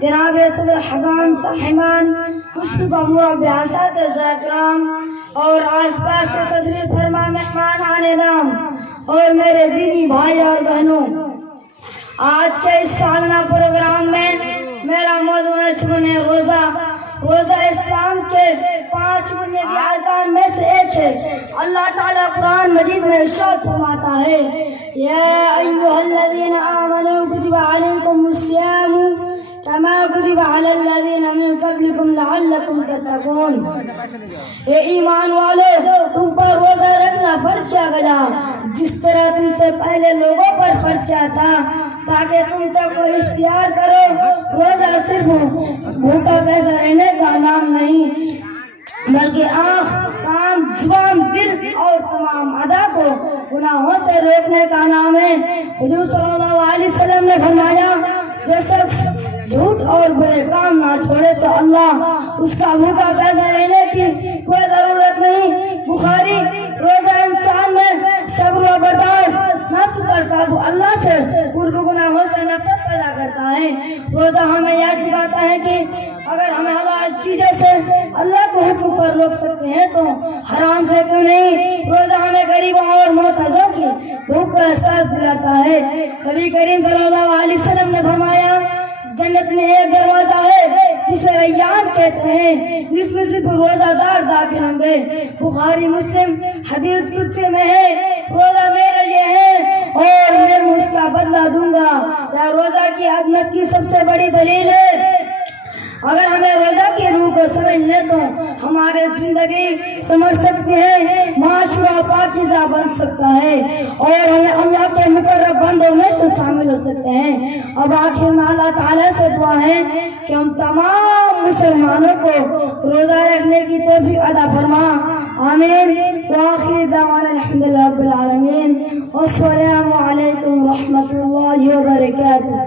جناب صدر حکام صاحبان، مشفق و مربع اساتذہ کرام اور آس پاس سے تشریف فرما مہمان نام اور میرے دینی بھائی اور بہنوں، آج کے اس سالانہ پروگرام میں میرا موضوع ہے سننے روزہ۔ روزہ اسلام کے 5 بنیادی ارکان میں سے ایک ہے۔ اللہ تعالیٰ قرآن مجید میں ارشاد فرماتا ہے، یا ایھا الذین آمنوا کتب علیکم الصیام کما کتب علی الذین من قبلکم لعلکم تتقون۔ اے ایمان والو، تم پر روزہ رکھنا فرض کیا گیا جس طرح تم سے پہلے لوگوں پر فرض کیا تھا، تاکہ تم تک وہ اختیار کرو۔ روزہ صرف بھوکا پیسہ رہنے کا نام نہیں، بلکہ آنکھ، کان، زبان، دل اور تمام اعضاء کو گناہوں سے روکنے کا نام ہے۔ حضور صلی اللہ علیہ وسلم نے فرمایا، جو شخص جھوٹ اور برے کام نہ چھوڑے تو اللہ اس کا بھوکا پیسہ رہنے کی کوئی ضرورت نہیں۔ بخاری۔ روزہ انسان میں صبر و برداشت، نفس پر قابو، اللہ سے قرب، گناہوں سے نفرت پیدا کرتا ہے۔ روزہ ہمیں یہ سکھاتا ہے کہ اگر ہمیں حلال چیزوں سے اللہ کے حکم پر روک سکتے ہیں تو حرام سے کیوں نہیں۔ روزہ ہمیں غریبوں اور محتاجوں کی بھوک کا احساس دلاتا ہے۔ نبی کریم صلی اللہ علیہ وسلم نے فرمایا، جنت میں ایک دروازہ ہے جسے ریان کہتے ہیں، اس میں صرف روزہ دار داخل ہوں گے۔ بخاری مسلم۔ حدیث قدسی میں ہے، روزہ میرے لیے ہے اور میں اس کا بدلہ دوں گا۔ یہ روزہ کی عظمت کی سب سے بڑی دلیل ہے۔ اگر ہمیں روزہ کی روح کو سمجھ لیں تو ہماری زندگی سمجھ سکتی ہے، معاشرہ پاکیزہ بن سکتا ہے اور ہمیں اللہ کے مقرب بندوں میں سے شامل ہو سکتے ہیں۔ اب آخر میں اللہ تعالیٰ سے دعا ہے کہ ہم تمام مسلمانوں کو روزہ رکھنے کی توفیق عطا فرما، آمین۔ وآخر دعوانا الحمدللہ رب العالمین، والسلام علیکم ورحمۃ اللہ وبرکاتہ۔